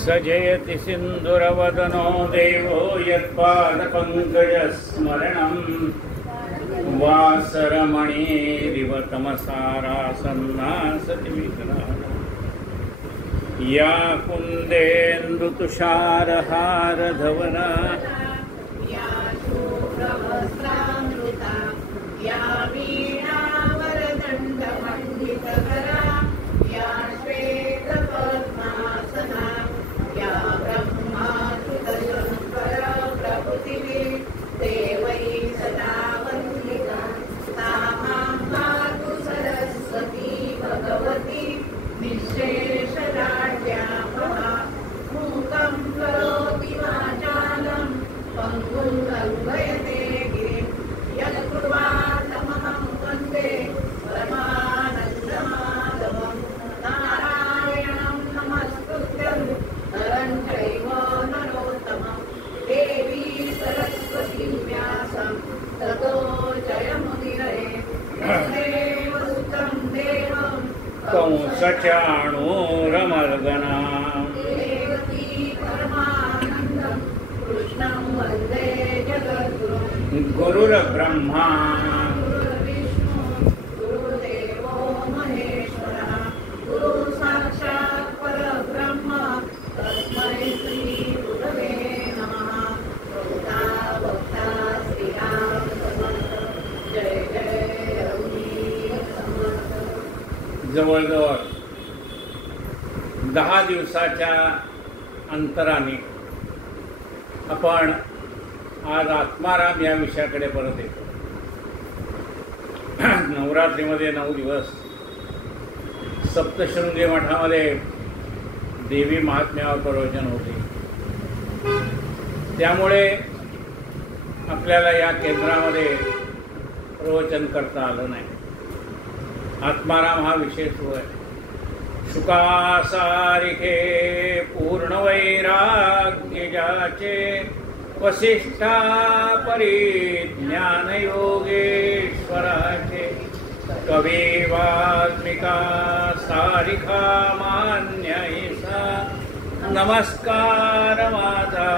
सजयति सिन्धुरवदनो देवो यत्पादपङ्कजस्मरणं वासरमणिरिव तमसारासन्नासति विग्रहाः या कुन्देन्दुतुषारहारधवला कंसचाणूरमर्दना गुरुर्ब्रह्मा जवळजवळ 10 दिवसाच्या अंतराने आपण आज आत्माराम या विषयाकडे परत येतो. नवरात्रीमध्ये 9 दिवस सप्तशृंगी मठामध्ये देवी महात्म्यावर प्रवचन होते. त्यामुळे आपल्याला या केंद्रामध्ये प्रवचन करता आलं नाही. आत्माराम हा विषय सुरू आहे. शुकासारिखे पूर्ण वैराग्य जाचे वसिष्ठा परिज्ञान योगेश्वराचे कवी वाल्मिका सारिखा मान्य ईसा नमस्कार माझा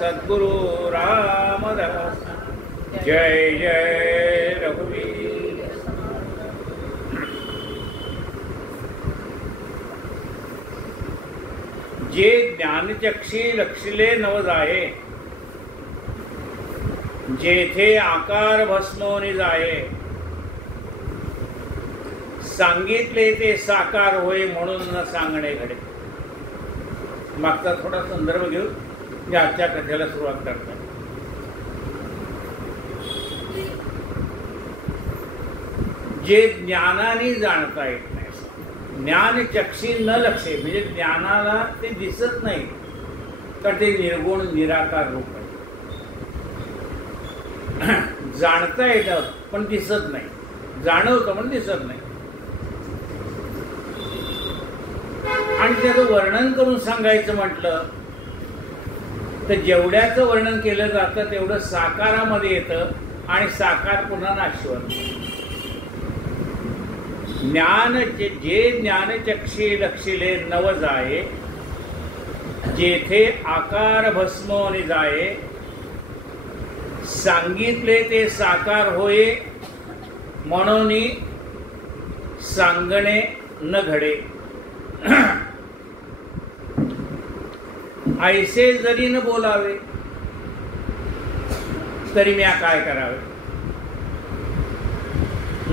सद्गुरु रामदास. जय जय रघुवीर. जे ज्ञानचक्षी लक्षिले नव जाये जेथे आकार भस्मोनी जाये सांगितले ते साकार होय म्हणून न सांगणे घडे. मागचा थोडा संदर्भ घेऊन मी आजच्या कथेला सुरुवात करतो. जे ज्ञानाने जाणता येत नाही. ज्ञानचक्षी न लक्षे म्हणजे ज्ञानाला ते दिसत नाही तर ते निर्गुण निराकार रूप आहे. जाणता येतं पण दिसत नाही, जाणवतं पण दिसत नाही. आणि त्याचं वर्णन करून सांगायचं म्हटलं तर जेवढ्याचं वर्णन केलं जातं तेवढं साकारामध्ये येतं आणि साकार पुन्हा नाशवत. जे ज्ञानचक्षी लक्षिले नव जाये जेथे आकार भस्मोनी जाये सांगितले ते साकार होये म्हणून सांगणे न घडे. ऐसे जरी न बोलावे तरी म्या काय करावे.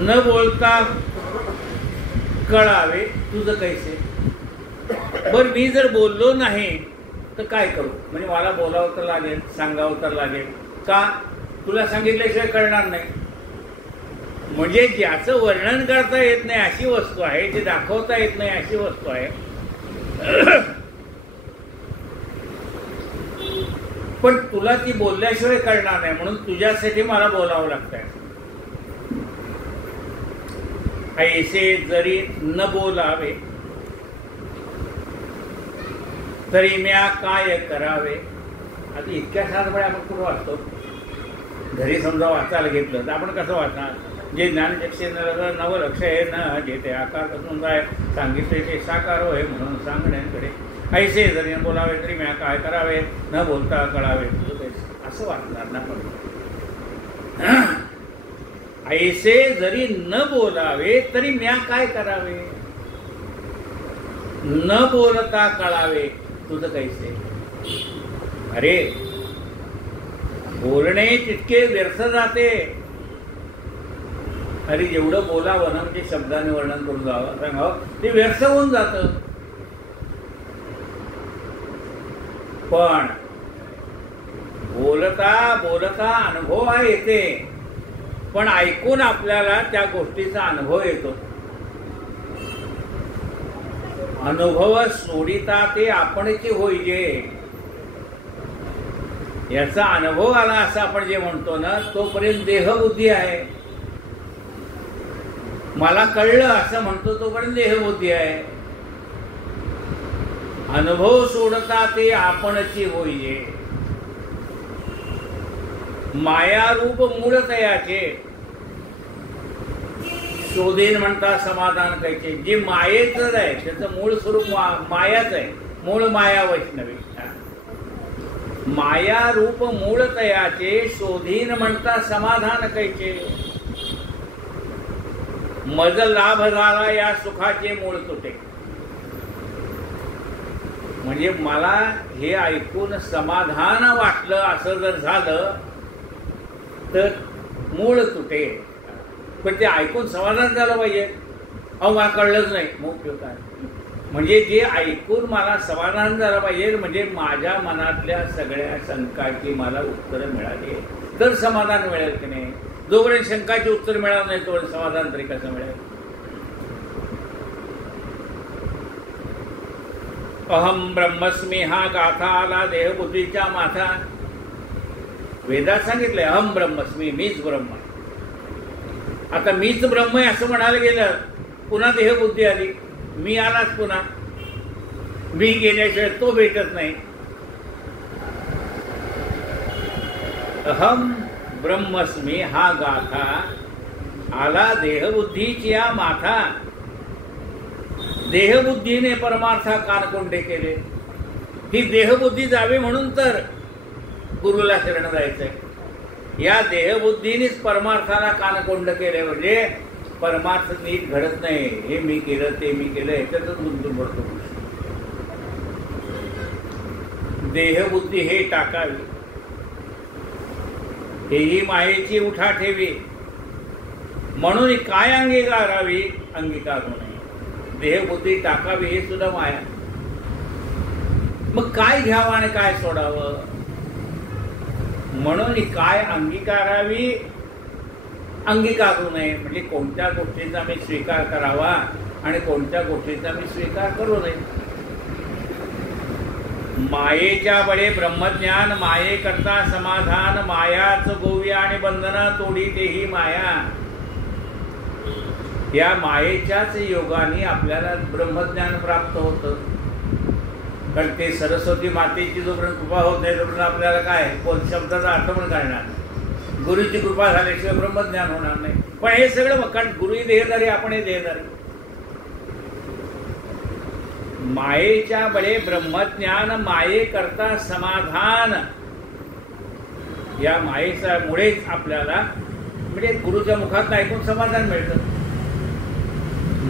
न बोलता कळावे तुझं कैसे. बर मी जर बोललो नाही तर काय करू. म्हणजे मला बोलावं तर लागेल, सांगावं तर लागेल. का तुला सांगितल्याशिवाय कळणार नाही. म्हणजे ज्याचं वर्णन करता येत नाही अशी वस्तू आहे, जे दाखवता येत नाही अशी वस्तू आहे. पण तुला ती बोलल्याशिवाय कळणार नाही म्हणून तुझ्यासाठी मला बोलावं लागतंय. ऐसे जरी न बोलावे तरी म्या काय करावे. आता इतक्या सात वेळा आपण कुठं वाचतो. घरी समजा वाचायला घेतलं तर आपण कसं वाचणार. जे ज्ञानचक्षे नवलक्ष आहे न जे ते आकार कसून जाय सांगितले ते साकार होय म्हणून सांगण्याकडे ऐसे जरी न बोलावे तरी म्या काय करावे न बोलता कळावे असं वाटणार ना. पण ऐसे जरी न बोलावे तरी म्या काय करावे न बोलता कळावे तुझं कैसे. अरे बोलणे तितके व्यर्थ जाते. अरे जेवढं बोलावं ना म्हणजे शब्दाने वर्णन करून जावं सांगावं ते व्यर्थ होऊन जातं. पण बोलता बोलता अनुभव हा येते. पण ऐकून आपल्याला त्या गोष्टीचा अनुभव येतो. अनुभव सोडिता ते आपणची होईजे याचा अनुभव आला असं आपण जे म्हणतो ना तोपर्यंत देहबुद्धी आहे. मला कळलं असं म्हणतो तोपर्यंत देहबुद्धी आहे. अनुभव सोडता ते आपणची होईजे मायारूप मूळ तयाचे शोधेन म्हणता समाधान कैचे. जे मायेच आहे त्याचं मूळ स्वरूप मायाच आहे. मूळ माया वैष्णवी माया रूप मूळ तयाचे शोधीन म्हणता समाधान कैचे. मज लाभ झाला या सुखाचे मूळ तुटे. म्हणजे मला हे ऐकून समाधान वाटलं असं जर झालं तर मूळ तुटे. पण ते ऐकून समाधान झालं पाहिजे. अहो मला कळलंच नाही मुख्य काय म्हणजे जे ऐकून मला समाधान झालं पाहिजे. म्हणजे माझ्या मनातल्या सगळ्या शंकाची मला उत्तरं मिळाली तर समाधान मिळेल की नाही. जोपर्यंत शंकाची उत्तर मिळालं नाही तोपर्यंत समाधान तरी कसं मिळेल. अहम ब्रह्मस्मी हा गाथा आला देहबुद्धीच्या माथा. वेदात सांगितलंय अहम ब्रह्मस्मी मीच ब्रह्म. आता मीच ब्रह्म आहे असं म्हणायला गेलं पुन्हा देहबुद्धी आली. मी आलाच पुन्हा. मी गेल्याशिवाय तो भेटत नाही. अहम ब्रह्मस्मी हा गाथा आला देहबुद्धीची या माथा. देहबुद्धीने परमार्था कानकोंडे केले. ही देहबुद्धी जावी म्हणून तर गुरुला शरण जायचंय. या देहबुद्धीनेच परमार्थाला कानकोंड केले. म्हणजे परमार्थ नीट घडत नाही. हे मी केलं ते मी केलं याच्यातच गुंतून पडतो. देहबुद्धी हे टाकावी. हेही मायेची उठा ठेवी म्हणून काय अंगीकारावी अंगीकारू नये. देहबुद्धी टाकावी हे सुद्धा माया. मग काय घ्यावं आणि काय सोडावं म्हणून काय अंगीकारावी अंगीकारू नये. म्हणजे कोणत्या गोष्टीचा मी स्वीकार करावा आणि कोणत्या गोष्टीचा मी स्वीकार करू नये. मायेच्या बळे ब्रह्मज्ञान माये करता समाधान. मायाच गोवी आणि बंधन तोडी तेही माया. या मायेच्याच योगाने आपल्याला ब्रह्मज्ञान प्राप्त होतं. कारण ते सरस्वती मातेची जोपर्यंत कृपा होत नाही तोपर्यंत आपल्याला काय कोण शब्दाचा अर्थ पण कळणार. गुरुची कृपा झाल्याशिवाय ब्रह्मज्ञान होणार नाही. पण हे सगळं कारण गुरुही देहधारी आपणही देहधारी. मायेच्या बळे ब्रह्मज्ञान माये करता समाधान. या मायेच्या मुळेच आपल्याला म्हणजे गुरुच्या मुखात ऐकून समाधान मिळतं.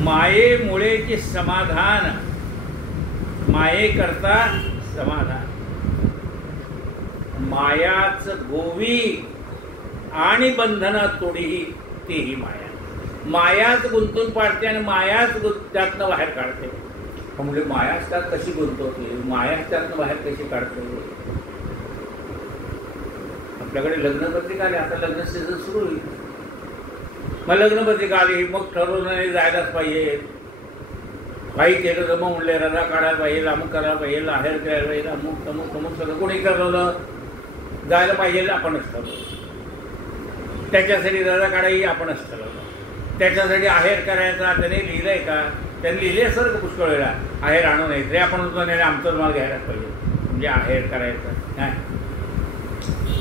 मायेमुळेचे समाधान माये करता समाधान. मायाच गोवी आणि बंधन तोडीही तेही माया. मायाच गुंतून पाडते आणि मायाच त्यातनं बाहेर काढते. म्हणजे मायाच त्यात कशी गुंतवते मायाच त्यातनं बाहेर कशी काढते. आपल्याकडे लग्नपत्रिका आली. आता लग्न सीझन सुरू होईल. मग लग्नपत्रिका आली मग ठरवून जायलाच पाहिजे. काही केलं तर मग म्हणले रजा काढायला पाहिजे अमुक करायला पाहिजे आहेर करायला पाहिजे अमुक अमुक अमुक सगळं कोणी ठरवलं जायला पाहिजे आपणच ठरवलं. त्याच्यासाठी रजा काढायची आपणच ठरवलं. त्याच्यासाठी आहेर करायचा त्याने लिहिलंय का. त्यांनी लिहिले सर पुष्कळ वेळा आहेर आणू नये तरी आपण आमचं माल घ्यायलाच पाहिजे म्हणजे आहेर करायचं काय.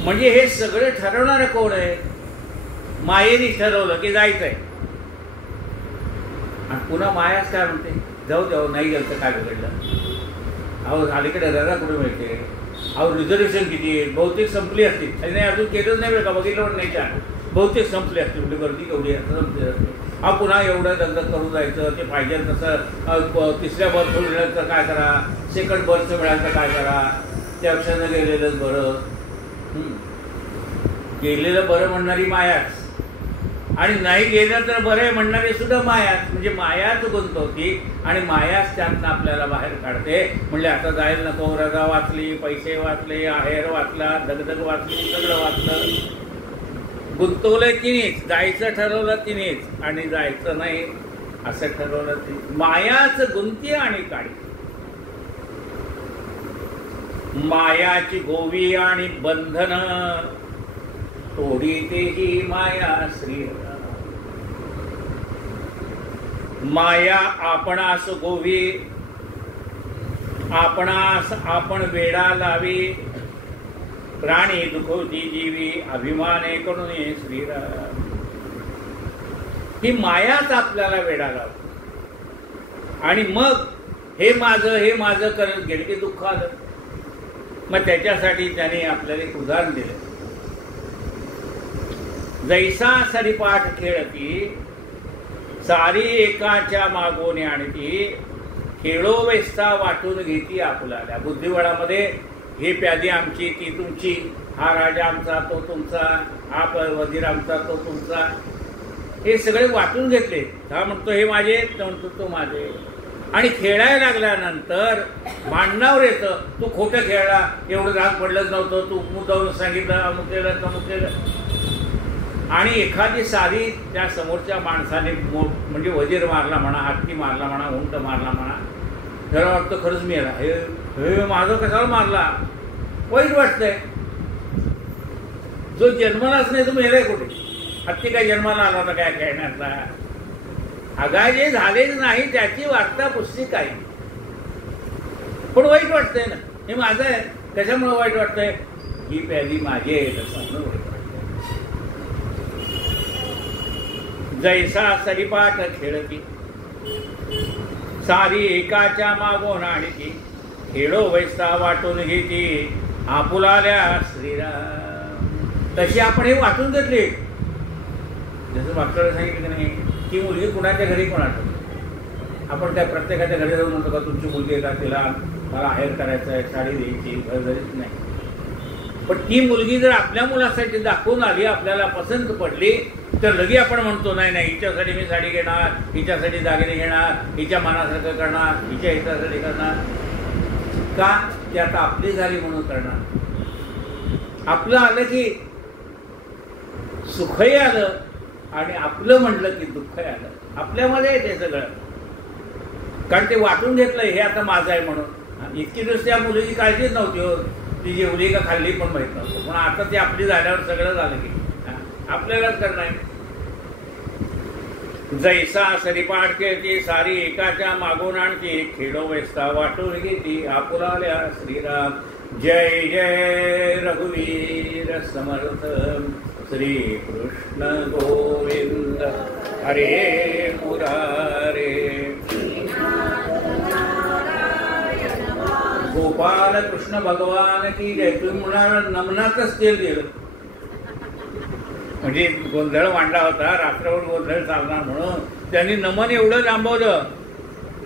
म्हणजे हे सगळं ठरवणारं कोण आहे मायेने ठरवलं की जायचंय, आणि पुन्हा मायाच काय म्हणते, जाऊ द्याव, नाही गेलं तर काय बिघडलं. अहो अलीकडे रजा कुठे मिळते, अहो रिझर्वेशन किती आहे, बहुतेक संपली असतील, नाही अजून केलंच नाही का, बघितलं पण नाही, छान बहुतेक संपली असतील, म्हणजे गर्दी केवढी संपली असते. हा पुन्हा एवढं दगदग करून जायचं, ते पाहिजे तसं तिसऱ्या बर्थ मिळालं तर काय करा, सेकंड बर्थ मिळालं तर काय करा, त्या क्षणानं गेलेलंच बरं. गेलेलं बरं म्हणणारी मायाच, आणि नाही गेलं तर बरं आहे म्हणणारी सुद्धा मायाच. म्हणजे मायाच गुंतवती आणि मायाच त्यातनं आपल्याला बाहेर काढते. म्हणजे आता जायला नको, रजा वाचली, पैसे वाचले, आहेर वाचला, दगदग वाचली, सगळं वाचलं. गुंतवलंय तिनेच, जायचं ठरवलं तिनेच, आणि जायचं नाही असं ठरवलं तिने. मायाच गुंती आणि काढी, मायाची गोवी आणि बंधन तोडी तेही माया श्री. माया आपणास गोवी, आपणास आपण वेडा लावी, प्राणी दुखवती जीवी, अभिमाने करून श्रीराम. ही मायाच आपल्याला वेडा लावते, आणि मग हे माझं करत गेले की दुःख आलं. मग त्याच्यासाठी त्याने आपल्याला एक उदाहरण दिलं. जैसा सरीपाठ खेळती, सारी एकाच्या मागोने आणती, खेळो वेस्ता वाटून घेती आपुलाल्या. बुद्धिबळामध्ये हे प्यादी आमची, ती तुमची, हा राजा आमचा, तो तुमचा, हा वजीर आमचा, तो तुमचा, हे सगळे वाटून घेतले. हा म्हणतो हे माझे, तो म्हणतो तो माझे. आणि खेळायला लागल्यानंतर भांडणावर येतं, तू खोटं खेळला, एवढं राग पडलंच नव्हतं, तू मुद्दावून सांगितलं, अमुक केलं तमुक केलं. आणि एखादी सारी त्या समोरच्या माणसाने म्हणजे वजीर मारला म्हणा, हत्ती मारला म्हणा, उंट मारला म्हणा, खरं वाटतं खरंच मी याला, हे माझं कशाला मारला, वाईट वाटतंय. जो जन्मालाच नाही तो मेलाय कुठे. हत्ती काय जन्माला आला होता काय खेळण्यातला, अगा जे झालेच नाही त्याची वार्ता पुस्तिक आहे. पण वाईट वाटतंय ना, हे माझं आहे. कशामुळे वाईट वाटतंय, ही प्यादी माझी आहे तसं म्हणून वाईट वाटतंय. जैसा सरीपाठ खेळती, सारी एकाच्या मागोन आणती, खेळो वैसा वाटून घेती, आपुलाल्या श्रीराम. तशी आपण हे वाटून घेतले. जसं मागच्या सांगितलं की नाही, ती मुलगी कुणाच्या घरी कोणाचं, आपण काय प्रत्येकाच्या घरी जाऊन म्हणतो का तुमची मुलगी आहे का, तिला मला आहेर करायचं आहे, साडी द्यायची, घरघरीच नाही. पण ती मुलगी जर आपल्या मुलासाठी दाखवून आली, आपल्याला पसंत पडली, तर लगे आपण म्हणतो नाही नाही हिच्यासाठी मी साडी घेणार, हिच्यासाठी दागिने घेणार, हिच्या मनासारखं करणार, हिच्या हितासाठी करणार. का, ती आता आपली झाली म्हणून करणार. आपलं आलं की सुखही आलं, आणि आपलं म्हटलं की दुःखही आलं. आपल्यामध्ये ते सगळं, कारण ते वाटून घेतलं हे आता माझं आहे म्हणून. इतकी दिवस त्या मुलीची काळजीच नव्हती हो, ती जेवली का खाल्ली पण माहित नव्हतं. पण आता ती आपली झाल्यावर सगळं झालं की आपल्यालाच करणार. जैसा सरीपाठ खेळती, सारी एकाच्या मागून आणती, खेळो वेस्ता वाटून घेती, आपुलाल्या श्रीराम. जय जय रघुवीर समर्थ, श्री कृष्ण गोविंद हरे मुरारे. गोपाल कृष्ण भगवान की जय. तुम्ही म्हणाल नमनातच तेल गेलं, म्हणजे गोंधळ मांडला होता, रात्रभर गोंधळ चालणार म्हणून त्यांनी नमन एवढं लांबवलं.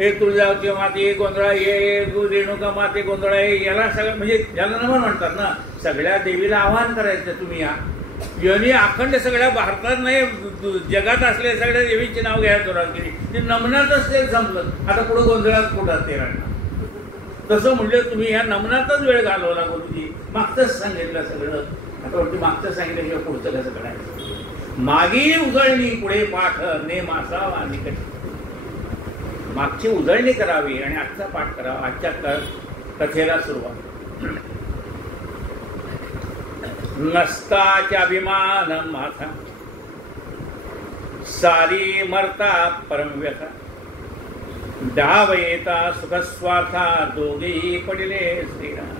हे तुळजावती माते गोंधळा, ये रेणुका माते गोंधळा, याला सगळं म्हणजे याला नमन म्हणतात ना. सगळ्या देवीला आवाहन करायचं तुम्ही यांनी अखंड सगळ्या भारतात नाही जगात असले सगळ्या देवीचे नाव घ्यायला सुरुवात केली. ते नमनातच ते संपलं. आता पुढे गोंधळात कुठं ते राहणार. तसं म्हणलं तुम्ही ह्या नमनातच वेळ घालवला गुरुजी. मागचंच सांगितलं सगळं. आता वरती मागचं सांगितल्याशिवाय पुढचं कसं करायचं. मागी उजळणी पुढे पाठ नेम असावा निकट. मागची उजळणी करावी आणि आजचा पाठ करावा. आजच्या कथेला सुरुवात. नसताच्या अभिमान माथा, सारी मरता परमव्यथा, डाव येता सुखस्वार्था, दोघेही पडले श्रीराम.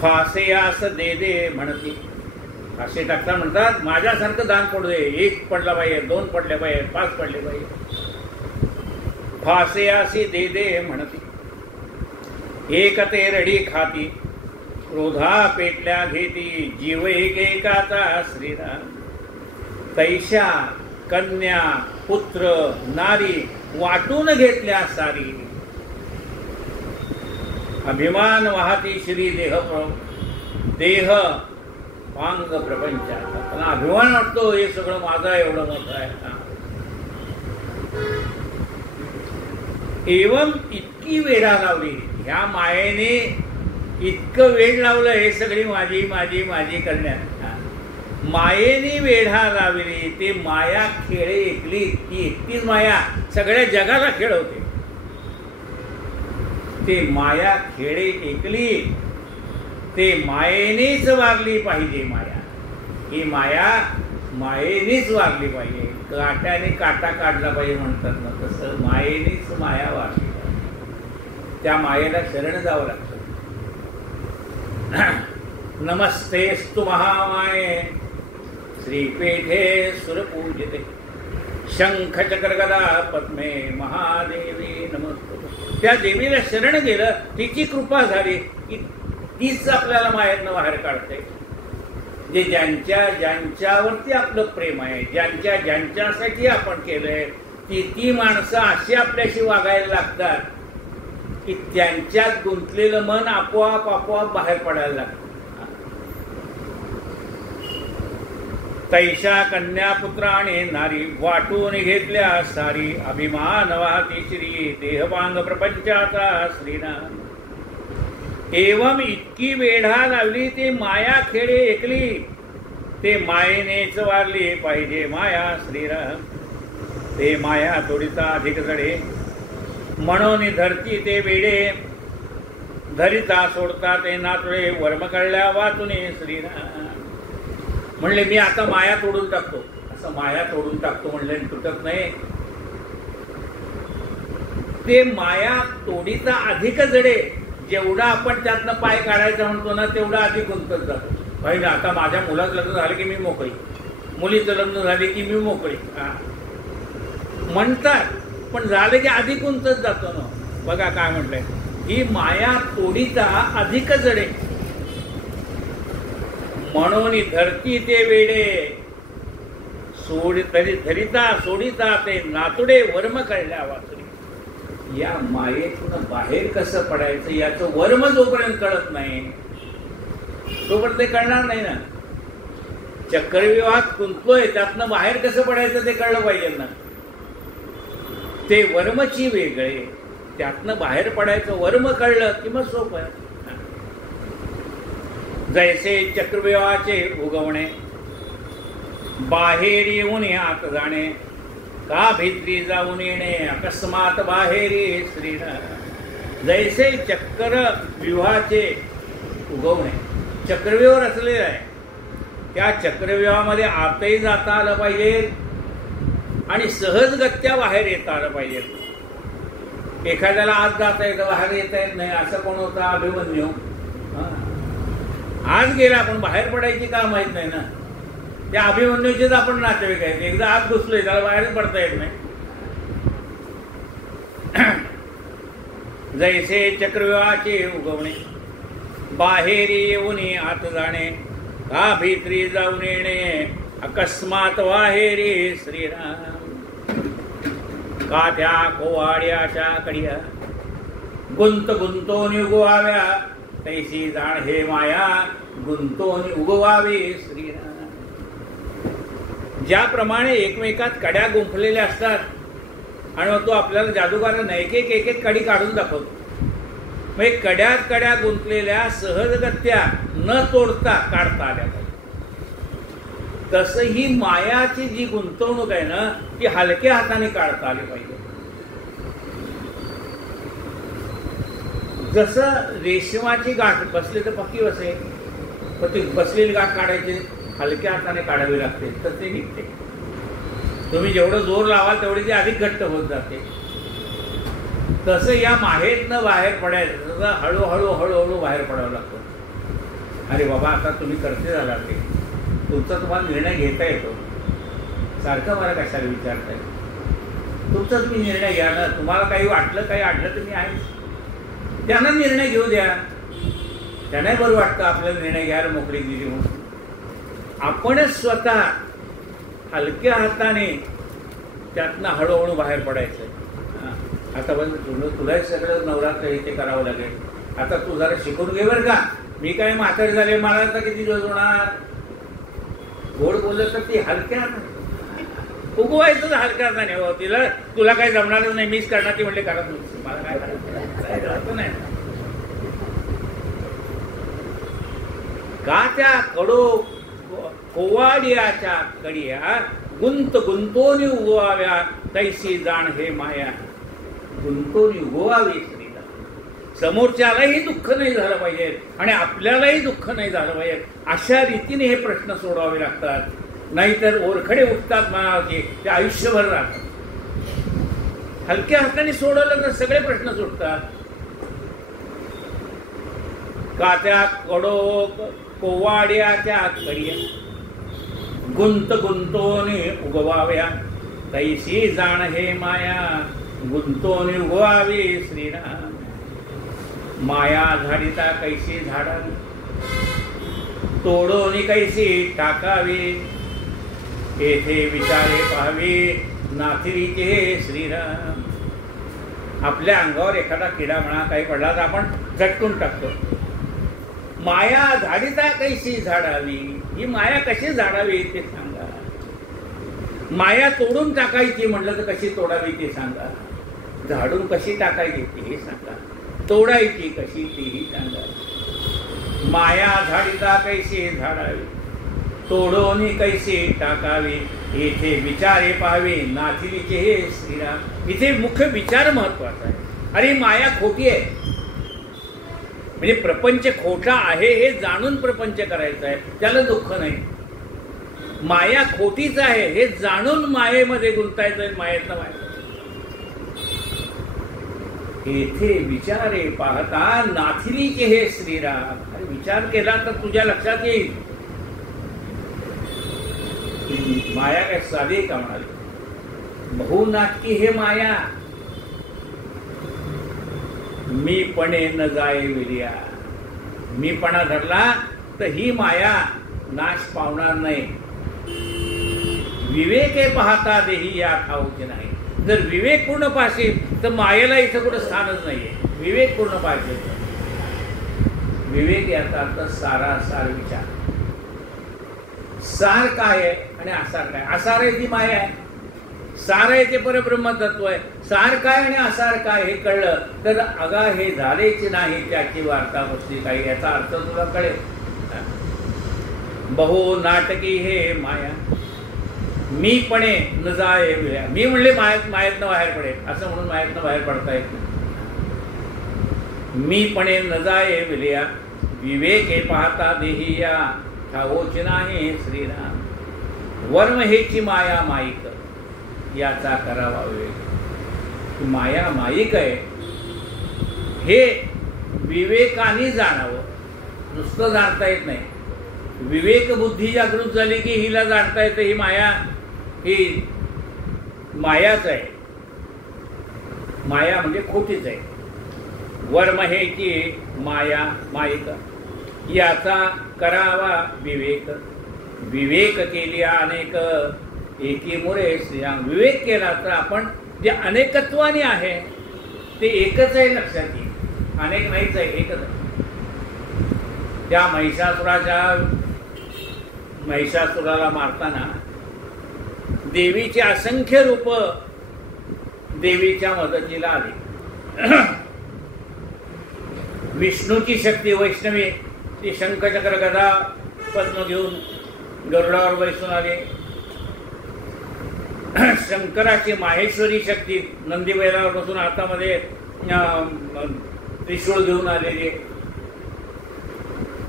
फासे आस दे दे म्हणती, असे टाकता म्हणतात माझ्यासारखं दान पडू दे, 1 पडला पाहिजे, 2 पडले पाहिजे, 5 पडले पाहिजे. फासे असे दे दे म्हणती, एक ते रडी खाती, क्रोधा पेटल्या घेती, जीव एकेकाचा श्रीराम. तैशा कन्या पुत्र नारी वाटून घेतल्या सारी, अभिमान वाहती श्री देह वांग प्रपंचाचा. त्यांना अभिमान वाटतो हे सगळं माझं एवढं मोठं आहे. एवं इतकी वेढा लावली ह्या मायेने, इतकं वेळ लावलं हे सगळी माझी माझी माझी करण्यात. मायेने वेढा लावली ते माया खेळे ऐकली, ती एकटीच माया सगळ्या जगाला खेळवते. ते माया खेळे ऐकली, ते मायेनेच वागली पाहिजे. माया ही माया मायेनेच वागली पाहिजे. काट्याने काटा काढला पाहिजे म्हणतात ना, तसं मायेनेच माया वागली पाहिजे. त्या मायेला शरण जावं लागतं. नमस्तेस्तु महामाये श्रीपीठे सुरपूजिते, शंख चक्र गदा पद्मे महादेवी नमस्ते. त्या देवीला शरण गेलं, तिची कृपा झाली की तीच आपल्याला मायेतनं बाहेर काढते. जे ज्यांच्यावरती आपलं प्रेम आहे, ज्यांच्यासाठी आपण केलंय, ती माणसं अशी आपल्याशी वागायला लागतात की त्यांच्यात गुंतलेलं मन आपोआप बाहेर पडायला लागतं. तैशा कन्या पुत्राने नारी वाटून घेतल्या सारी, अभिमान वाहती श्री देहवांग प्रपंचाचा श्रीराम. एवं इतकी वेढा लावली ते माया खेळे ऐकली, ते मायेनेच वारली पाहिजे माया श्रीराम. ते माया तोडीचा अधिक जडे, म्हणून धरती ते वेडे, धरिता सोडता ते नातळे, वर्म कळल्या वाचुने श्रीराम. म्हणले मी आता माया तोडून टाकतो. असं माया तोडून टाकतो म्हणले तुटत नाही. ते माया तोडीचा अधिक जडे, जेवढा आपण त्यातनं पाय काढायचा म्हणतो ना तेवढा अधिक गुंतत जातो. पाहिजे आता माझ्या मुलाचं लग्न झालं की मी मोकळी, मुलीचं लग्न झाले की मी मोकळी म्हणतात, पण झालं की अधिक गुंतत जातो ना. बघा काय म्हटलंय, ही माया तोडीचा अधिक जडे, म्हणून धरती ते वेडे, धरिता सोडिता ते नातुडे, वर्म कळल्या वाचुने. या मायेतून बाहेर कसं पडायचं याचं वर्म जोपर्यंत कळत नाही तोपर्यंत ते कळणार नाही ना. चक्रव्यूहात गुंतलोय, त्यातनं बाहेर कसं पडायचं ते कळलं पाहिजे ना. ते वर्मची वेगळे, त्यातनं बाहेर पडायचं वर्म कळलं की मग सोपं आहे. जैसे चक्रव्यूहाचे उगवणे, बाहेर येऊन आत जाणे, का भित्री जाऊन येणे, अकस्मात बाहेरी श्रीराम. जैसे चक्र व्यूहाचे उगवणे, चक्रव्यूह रचलेला आहे, त्या चक्रव्यूहामध्ये आतही जाता आलं पाहिजे आणि सहजगत्या बाहेर येता आलं पाहिजे. एखाद्याला आत जाता येतं बाहेर येता येत नाही, असं कोण होता? अभिमन्यू. आज गेला पण बाहेर पडायची का माहित नाही ना. त्या अभिमन्यूचेच आपण नातेवाईक आहेत. एकदा आत घुसलोय त्याला बाहेरच पडता येत नाही. जैसे चक्रव्यूहाचे उगवणे, बाहेरी येऊन आत जाणे, का भित्री जाऊन येणे, अकस्मात बाहेरी श्रीराम. का त्या कोवाड्याच्या कडिया, गुंतोनी उगवाव्या, तैसी जाण हे माया, गुंतोनी उगवावी श्रीराम. ज्याप्रमाणे एकमेकात कड्या गुंफलेल्या असतात आणि मग तो आपल्याला जादूगारांना एक एक कडी काढून दाखवतो. मग कड्यात कड्या गुंतलेल्या सहजगत्या न तोडता काढता आल्या पाहिजे. तसं ही मायाची जी गुंतवणूक आहे ना ती हलक्या हाताने काढता आली पाहिजे. जसं रेशमाची गाठ बसली तर पक्की बसे, पण ती बसलेली गाठ काढायची हलक्या हाताने काढावी लागते तर ते निघते. तुम्ही जेवढं जोर लावाल तेवढी ती अधिक घट्ट होत जाते. तसं या माहेतनं बाहेर पडायचं, तसं हळूहळू बाहेर पडावं लागतं. अरे बाबा आता तुम्ही करते झाला ते तुमचा तुम्हाला निर्णय घेता येतो. सारखं मला कशाला विचारताय? तुमचा तुम्ही निर्णय घ्या ना. तुम्हाला काही वाटलं काही अडलं तर मी आहे. त्यांना निर्णय घेऊ द्या. त्यांनाही बरं वाटतं आपल्याला निर्णय घ्यायला मोकळी दिली म्हणून. आपणच स्वतः हलक्या हाताने त्यातनं हळूहळू बाहेर पडायचं. आता पण तुलाही सगळं नवरात्र हे ते करावं लागेल. आता तू जरा शिकून घे बरं का. मी काय म्हातारी झाले, मला आता किती दिवस होणार. गोड बोलत तर ती हलक्या हाताने उगवायचं तर हलक्या हाताने. हो तिला तुला काही जमणारच नाही, मीच करणार. ती म्हणले करा तुम्ही, मला काय करायचं नाही. का त्या कडो कोवाडियाच्या कडिया गुंत गुंतोनी उगवाव्या तैसी जाण हे माया. गुंतोनी उगवावी स्त्रीला. समोरच्यालाही दुःख नाही झालं पाहिजे आणि आपल्यालाही दुःख नाही झालं पाहिजे. अशा रीतीने हे प्रश्न सोडवावे लागतात. नाहीतर ओरखडे उठतात म्हणावं ते आयुष्यभर राहतात. हलक्या हाताने सोडवलं तर सगळे प्रश्न सुटतात. का त्या कडो कोवाड्याच्या कडिया गुंत गुंतोनी उगवाव्या तैसी जाण हे माया. गुंतोनी उगवावी श्रीराम. माया झाडिता कैसी झाडावी तोडोनी कैसी टाकावी. येथे विचारे पाहावे नाथिरीचे श्रीराम. आपल्या अंगावर एखादा किडा म्हणा काही पडला तर आपण झटकून टाकतो. माया झाडिता कैसी झाडावी. ही माया कशी झाडावी ते सांगा. माया तोडून टाकायची म्हटलं तर कशी तोडावी ते सांगा. झाडून कशी टाकायची ते सांगा. तोडायची कशी तेही सांगा. माया झाडिता कैसी झाडावी तोडोनी कैसी टाकावी. येथे विचारे पाहावे नाथिरीचे हे श्रीराम. इथे मुख्य विचार महत्वाचा आहे. अरे माया खोटी आहे म्हणजे प्रपंच खोटा आहे हे जाणून प्रपंच करायचा आहे, त्याला दुःख नाही. माया खोटीच आहे हे जाणून मायेमध्ये गुंतायचं. मायेतनं बाहेर येथे विचारे पाहता नाथिरीचे हे श्रीराम. अरे विचार केला तर तुझ्या लक्षात येईल माया काय साधी का म्हणाली. बहुनाटकी हे माया. मीपणे न जाय विर्या. मीपणा धरला तर ही माया नाश पावणार नाही. विवेके पाहता देही या ठाऊचे नाही. जर विवेक पूर्ण पाहिजे तर मायेला इथं कुठं स्थानच नाहीये. विवेक पूर्ण पाहिजे. विवेक याचा अर्थ सारासार विचार. सार काय आहे आणि आसार काय. आसार आहे ती माया आहे. सार आहे ते परब्रह्म तत्व आहे. सार काय आणि आसार काय हे कळलं तर अगा हे झालेच नाही त्याची वार्ता बसली काही. याचा अर्थ तुला कळेल. बहु नाटकी हे माया. मीपणे न जाय विर्या. मी म्हणले मायेतनं बाहेर पडेल असं म्हणून मायेतनं बाहेर पडता येत नाही. मीपणे न जाय विर्या. विवेके पाहता देही या ठावोच नाही श्रीराम. वर्म हेची माया माईक याचा करावा विवेक. माया माईक आहे हे विवेकाने जाणावं. नुसतं जाणता येत नाही. विवेक बुद्धी जागृत झाली की हिला जाणता येतं ही माया ही मायाच आहे. माया म्हणजे खोटीच आहे. वर्म हेची माया माईक याचा करावा विवेक. विवेक केली अनेक एकी मुळे श्रीराम. विवेक केला तर आपण जे अनेकत्वाने आहे ते एकच आहे लक्षात येईल. अनेक नाहीच आहे, एकच आहे. त्या महिषासुराला मारताना देवीची असंख्य रूप देवीच्या मदतीला आली. विष्णूची शक्ती वैष्णवी ती शंखचक्र गदा पद्म घेऊन गरुडावर बसून आले. शंकराची माहेश्वरी शक्ती नंदी बैलावर बसून हातामध्ये त्रिशूळ घेऊन आलेली.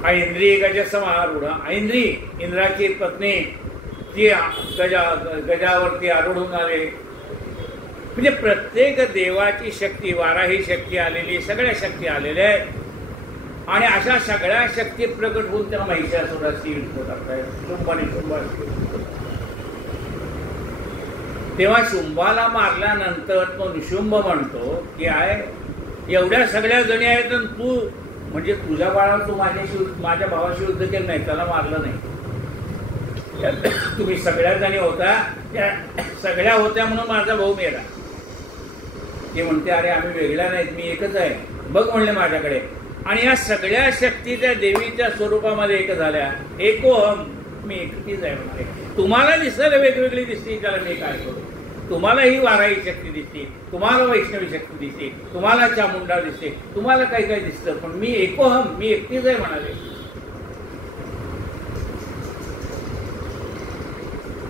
ऐंद्री गजसमारूढ. ऐंद्री इंद्राची पत्नी ती गजावरती आरूढून आले. म्हणजे प्रत्येक देवाची शक्ती, वाराही शक्ती आलेली, सगळ्या शक्ती आलेल्या आहेत. आणि अशा सगळ्या शक्ती प्रकट होऊन त्या महिषासुराशी युद्ध करतायत. शुंभाने शुंभाशी. तेव्हा शुंभाला मारल्यानंतर तो निशुंभ म्हणतो की आहे एवढ्या सगळ्या जणी आहेत आणि तू म्हणजे तुझ्या बाळावर तू माझ्या भावाशी युद्ध केलं नाही, त्याला मारलं नाही. तुम्ही सगळ्या जणी होता, त्या सगळ्या होत्या म्हणून माझा भाऊ मेला. ते म्हणते अरे आम्ही वेगळ्या नाहीत, मी एकच आहे, बघ म्हणले माझ्याकडे. आणि या सगळ्या शक्ती त्या देवीच्या स्वरूपामध्ये एक झाल्या. एकोहम, मी एकटीच आहे म्हणाले. तुम्हाला दिसायला वेगवेगळी दिसते, त्याला मी काय करू. तुम्हाला ही वाराही शक्ती दिसते, तुम्हाला वैष्णवी शक्ती दिसते, तुम्हाला चामुंडा दिसते, तुम्हाला काही काही दिसतं, पण मी एकोहम, मी एकटीच आहे म्हणाले.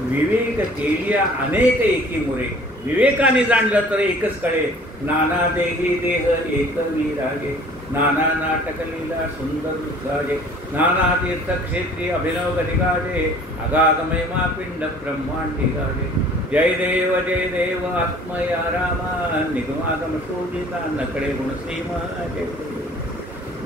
विवेक केलिया अनेक एकी मुरे, विवेकाने जाणलं तर एकच कळे. नाना देही देह एक विरागे, नाना नाटक लीला सुंदर गाजे, नाना तीर्थक्षेत्री अभिनव गतिगाजे, अगाध महिमा पिंड ब्रह्मांडी गाजे. जय देव आत्मया रामा, निगमागम शोधिता नकडे गुणसीमा.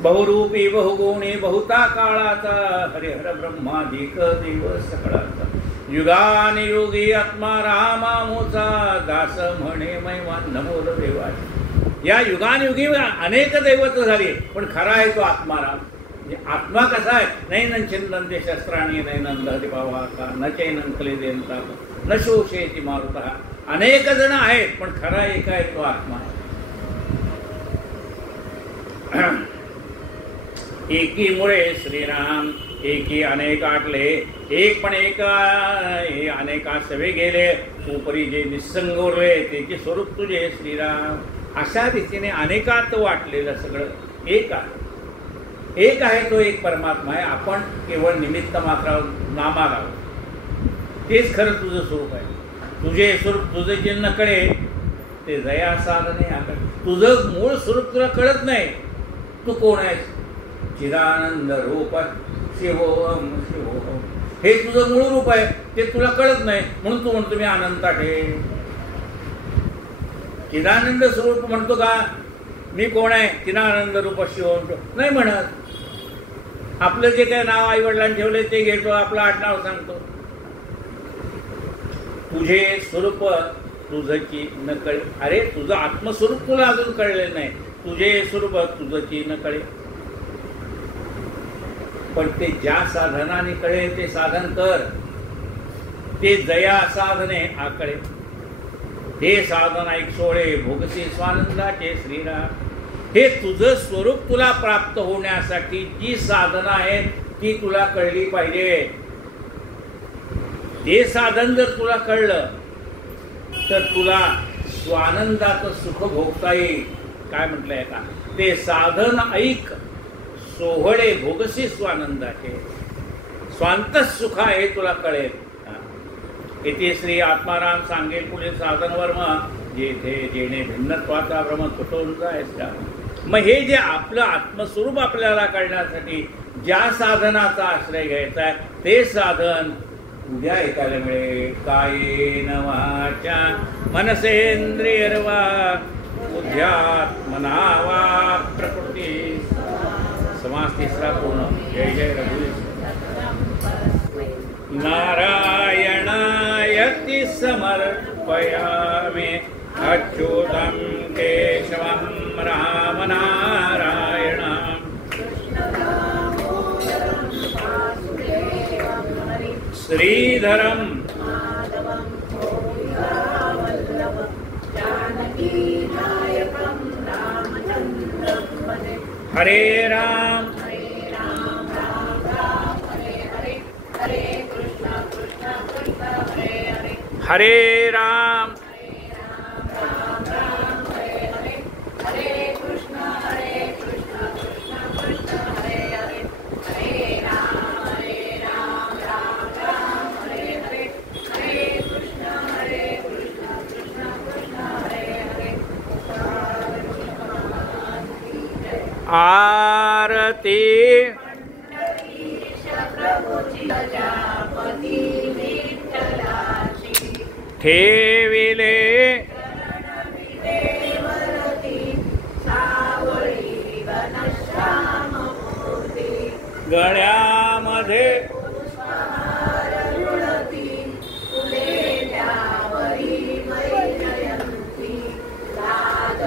बहुरूपी बहुगुणी बहुता काळाचा, हरिहर ब्रह्माधिक देव सकळाचा. युगान योगी आत्मा रामा मोचा, दास म्हणे महिमा नमोद देवाची. या युगानुयुगी अनेक दैवत झाली, पण खरा आहे तो आत्माराम. आत्मा कसा आहे. नैनं छिंदन्ते शस्त्राणी नैनं दहति पावका, न चैनं क्लेदेन्ता न शोषयति मारुतः. अनेक जण आहेत, पण खरा एक आहे तो आत्मा. एकी मुळे श्रीराम एकी अनेक आटले, एक पण एका अनेका सवे गेले. उपरी जे निसंग उरले त्याचे स्वरूप तुझे श्रीराम. अशा रीतीने अनेकात वाटलेलं सगळं एक आहे. एक आहे तो एक परमात्मा आहे. आपण केवळ निमित्त मात्र नामाला आहोत. तेच खरं तुझं स्वरूप आहे. तुझे स्वरूप तुझं चिन्ह कळे ते जया साधने आकड. तुझं मूळ स्वरूप तुला कळत नाही. तू कोण आहेस. चिदानंद रूप शिवोहम शिवोहम, हे तुझं मूळ रूप आहे. ते तुला कळत नाही म्हणून तू म्हणतो मी अनंताठे. चिदानंद स्वरूप म्हणतो का मी कोण आहे. चिदानंद रूप शिवोहम नाही म्हणत. आपलं जे काही नाव आई वडिलांनी ठेवले ते घेतो, आपलं आडनाव सांगतो. तुझे स्वरूप तुझची न कळे. अरे तुझं आत्मस्वरूप तुला अजून कळले नाही. तुझे स्वरूप तुझची न कळे. पण ते ज्या साधनाने कळे ते साधन कर. ते जया साधने आकळे. हे साधन ऐक सोळे भोगसी स्वानंदाचे श्रीराम. हे तुझं स्वरूप तुला प्राप्त होण्यासाठी जी साधना आहे ती तुला कळली पाहिजे. ते साधन जर तुला कळलं तर तुला स्वानंदाचं सुख भोगता येईल. काय म्हटलंय का. ते साधन ऐक सोहळे भोगसी स्वानंदाचे. स्वांत सुख आहे तुला कळेल. इथे श्री आत्माराम सांगेल पुढे साधन वर्म, जेथे जेणे भिन्नत्वाचा भ्रम कुठून जायचा. मग हे जे आपलं आत्मस्वरूप आपल्याला कळण्यासाठी ज्या साधनाचा आश्रय घ्यायचा आहे ते साधन उद्या ऐकायला मिळेल. कायेन वाचा मनसेंद्रियर्वा बुद्ध्यात्मना वा प्रकृती. समास तिसरा पूर्ण. जय जय रघुवीर. नारायणायति समर्पयामि अच्युतं केशवं राम नारायणं. श्रीधरं हरे राम हरे राम आरती. ठेविले गळ्यामध्ये फुले त्यावरी वैजयंती, लाज